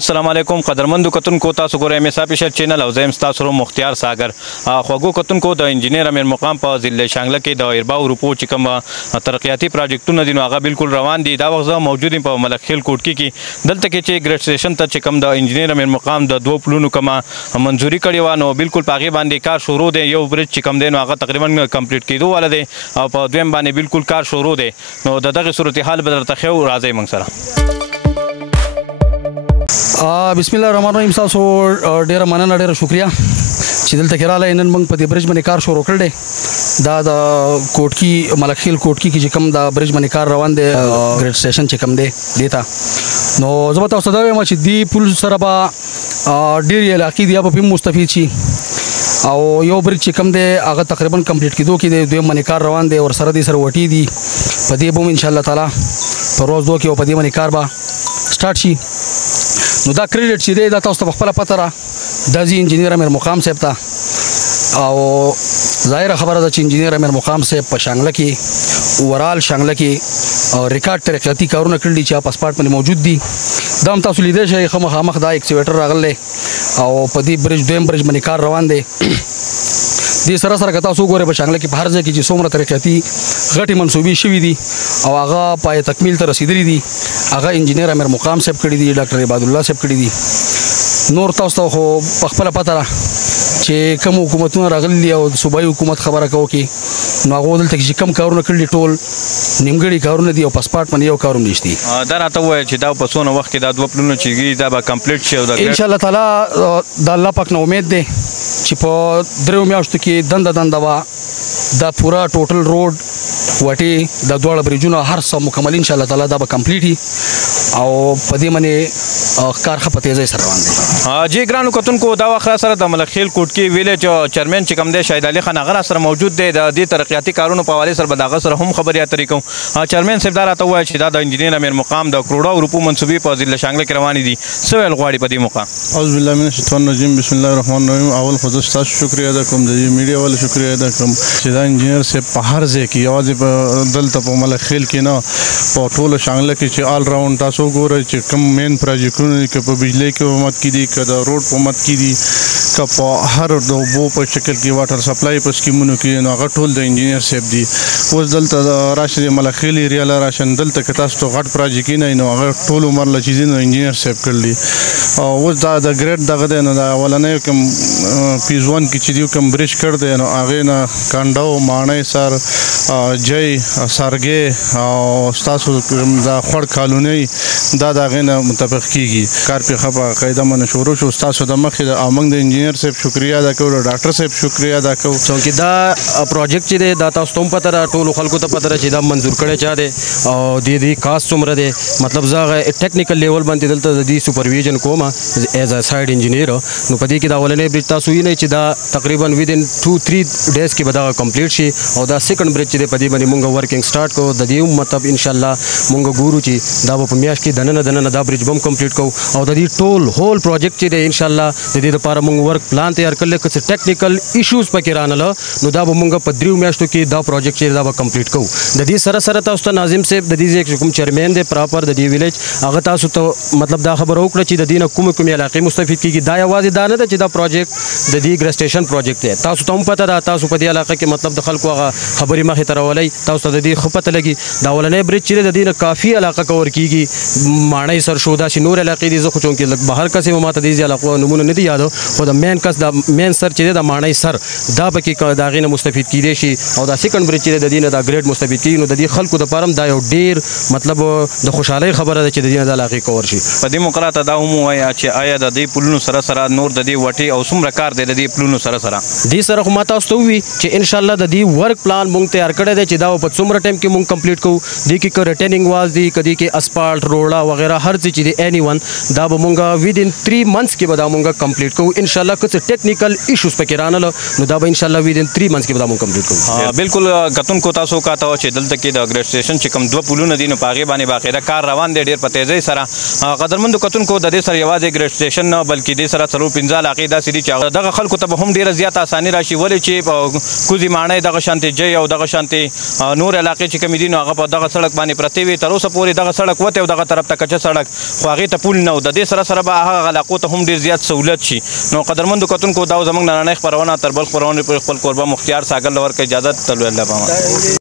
السلام علیکم قدرمندو کتونکو تاسو ګورئ ام اس افیشل چینل او زه یم ستاسو سره مختیار ساګر خوږو کتونکو د انجینیر امیر مقام په ضلع شانګله کې د ایرباو روپو چې کوم ترقیاتي پروجیکټونه دي نو هغه بالکل روان دي دا وخت زه موجود یم په ملکخیل کوټکي کې دلته کې چې ګریډ سټیشن ته چې کوم د انجینیر امیر مقام د 2 پلونو کومه منځوري کړې وه نو بالکل په هغې باندې کار شروع دی یو برج چې کوم دی نو هغه تقریبا کمپلیټ کېدو والا دی او په دویم باندې بالکل کار شروع دی نو د دغې صورتحال به درته ښیو راځئ موږ سره بسم الله الرحمن الرحیم تاسو ډیره مننه ډیره شکریا چې دلته کې راغلی نن موږ په دې برج باندې کار شروع کړی دی دا د کوټکي ملکخیل کوټکي کې چې کوم د برج باندې کار روان دی ګریډ سټیشن چې کوم دی دې ته نو زه به تاسو ته دا وایم چې دې پل سره به ډېرې علاقې دي به هم مستفید شي او یو برج چې کوم دی هغه تقریبا کمپلیټ کېدو کې دی دویم باندې کار روان دی ورسره دې سره وټې دي په دې به هم انشاءالله تعالی په ورځ دوه کې او په دې باندې کار به سټارټ شي نو دا کریډټ چې دی دا تاسو ته په خپله پته را دا ځي انجینیر امیر مقام صاحب ته او ظاهره خبره ده چې انجینیر امیر مقام صاحب په شانګله کې اوورال شانګله کې ریکارډ ترقیاتي کارونه کړي چې په اسپاټ باندې موجود دي دا هم تاسو لیدلی شئ خامخا دا ایکسیویټر راغلی او په دې برج دویم برج باندې کار روان دی دې سره سره که تاسو وګورئ په شانګله کې په هر ځای کې چې څومره ترقیاتي غټې منصوبې شوي دي او هغه پای تکمیل ته رسېدلي دي هغه انجینیر امیر مقام صاحب کړي دي ډاکټر عباد الله صاحب کړي دي نور تاسو ته خو په خپله پته ده چې کوم حکومتونه راغلي دي او د صوبایي حکومت خبره کوو کې نو هغو دلته کې چې کوم کارونه کړي ټول نیمګړي کارونه دي او په اسپاټ باندې یو کار هم نشته دا راته ووایه چې دا په څونه وخت کې دا 2 پلونه چې دي دا به کمپلیټ شي او انشاءالله تعالی د الله پاک نه امید دی چې په 3 میاشتو کې دنده به دا پورا ټوټل روډ وټې د دواړه بریجونه هر څه مکمل انشاءالله تعالی دا به کمپلیټ وي او په دې باندې کار ښه په تیزۍ سره روان دی جی ګرانو کتونکو دا وخت را سره د ملکخیل کوټکي ویلیج چیرمین چې کوم دی شهید علي خان هغه را سره موجود دی د دې ترقیاتي کارونو په حوالې سره به د هغه سره هم خبرې اترې کوو چیرمین صاحب دا راته ووایه چې دا د انجینیر امیر مقام د کروڑو روپو منصوبې په ضلع شانګله کې روانې دي څه ویل غواړي په دې موقع اعوذ بالله من الشیطان الرجیم بسم الله الرحمن الرحیم اول خو زه ستاسو شکریه ادا کوم د دې میډیا والو شکریه ادا کوم چې دا انجینیر صاحب په هر ځای کې یوازې په دلته په ملکخیل کې نه په ټوله شانګله کې چې آل راونډ تاسو وګورئ چې کوم مین پروجیکټونه دي که په بجلۍ کې په مت کې دي که د روډ په مت کې دي که په هر د اوبو په شکل کې واټر سپلای په سکیمونو کې نو هغه ټول د انجینیر صاحب دي اوس دلته راشئ د ملکخیل ایریا له راشئ دلته که تاسو ته غټ پروجیکټ نه نو هغه ټول عمر له چیزونه انجینیر صاحب کړي او اوس دا د ګریډ دغه دی نو دا اولنی کوم پیز 1 کې چې دی کوم برج کړ دی نو هغې نه کانډو ماڼۍ سر جی سارګې او ستاسو دا خوړ کالونۍ دا د هغې نه متفق کېږي کار پې ښه په قاعده باندې شروع شو ستاسو د مخکې او موږ د انجینیر صاحب شکریه ادا کوو د ډاکټر صاحب شکریه ادا کوو چونکې دا پروجیکټ چې دی دا تاسو ته هم پته ده ټولو خلکو ته پته ده چې دا منظور کړی چا دی او د دې کاست څومره دی مطلب زه هغه ټیکنیکل لیول باندې دلته د دې سپرویژن کوم ایز ا سایډ انجینیر نو په دې کې دا اولنی برج تاسو وینئ چې دا تقریبا ودین 2-3 ډیز کې به دا کمپلیټ شي او دا سیکنډ برج چې دی په دې باندې مونږ ورکینګ سټارټ کوو د دې مطلب انشاءالله مونږ ګورو چې دا به په میاشت کې دننه دا برج به هم کمپلیټ کوو او د دې ټول هول پروجیکټ چې دی انشاءالله د دې لپاره مونږ ورک پلان تیار کړل که څه ټیکنیکل ایشوز پکې رانله نو دا به مونږ په 3 میاشتو کې دا پروجیکټ چې دا به کمپلیټ کوو د دې سره سره تاسو ته ناظم صاحب د دې کوم چیرمین دی پراپر د دې ویلیج هغه تاسو ته مطلب دا خبره وکړه چې د دې نه کومې علاقې مستفید کېږي دا یوازې دا نه ده چې دا پروجیکټ د دې ګریډ سټیشن پروجیکټ دی تاسو ته هم پته ده تاسو په دې علاقه کې مطلب د خلکو هغه خبرې مخې ته راولئ تاسو ته د دې ښه پته لګي دا اولنی برج چې دی د دې نه کافي علاقه کور کېږي ماڼۍ سر شو داسې نور علاقې دي زه خو چونکې لږ بهر کس یم ما ته د دې علاقو نومونه نه دي یادو خو د مین کس دا مین سر چې دی د ماڼۍ سر دا پکې د هغې نه مستفید کیدی شي او دا سیکنډ برج چې دی د دې نه دا ګریډ مستفید کېږي نو د دې خلکو دپاره هم دا یو ډېر مطلب د خوشحالۍ خبره ده چې د دې نه د علاقې کور شي په دې موقع راته دا هم ووایه چې آیا د دې پلونو سره سره نور د دې وټې او څومره کار دی د دې پلونو سره سره دې سره خو ما تاسو ته ووي چې انشاءالله د دې ورک پلان مونږ تیار کړی دی چې دا په څومره ټایم کې مونږ کمپلیټ کوو دې کې که ریټیننګ واز دي که دې کې اسپالټ روړه وغیره هر څه چې دی اینی ون دا به مونږ ودین 3 منثس کې به دا مونږ کمپلیټ کوو انشاءالله الله که څه ټیکنیکل ایشوز پکې رانل نو دا به ان شاء الله ویدن 3 منث کې به دا مونږ کمپلیټ کوو. بالکل کتونکو تاسو کا ته چې دلته کې د ګریډ سټیشن چې کوم 2 پلونه دي نو پاغه باندې باقاعده کار روان دی ډیر په تیزی سره. قدرمنو کتونکو د دې سره یوازې ګریډ سټیشن نه بلکې د سره 3-5 علاقې داسې دي چې دغه خلکو ته هم ډیره زیاته اساني راشي ولې چې کوزي ماڼۍ دغه شانتي جې او دغه شانتي نور علاقې چې کوم دي نو هغه په دغه سړک باندې پرتی وي تر اوسه پورې دغه سړک وته او دغه طرف ته کچه سړک خو هغه ته پول نه د دې سره به هغه علاقو ته هم ډیر زیات سہولت شي. نو قدرمنو کتونکو دا زموږ نننۍ خبرونه تر بل خبرونه پر خپل قربا مختیار ساګر لور کې اجازه تلو الله پاما.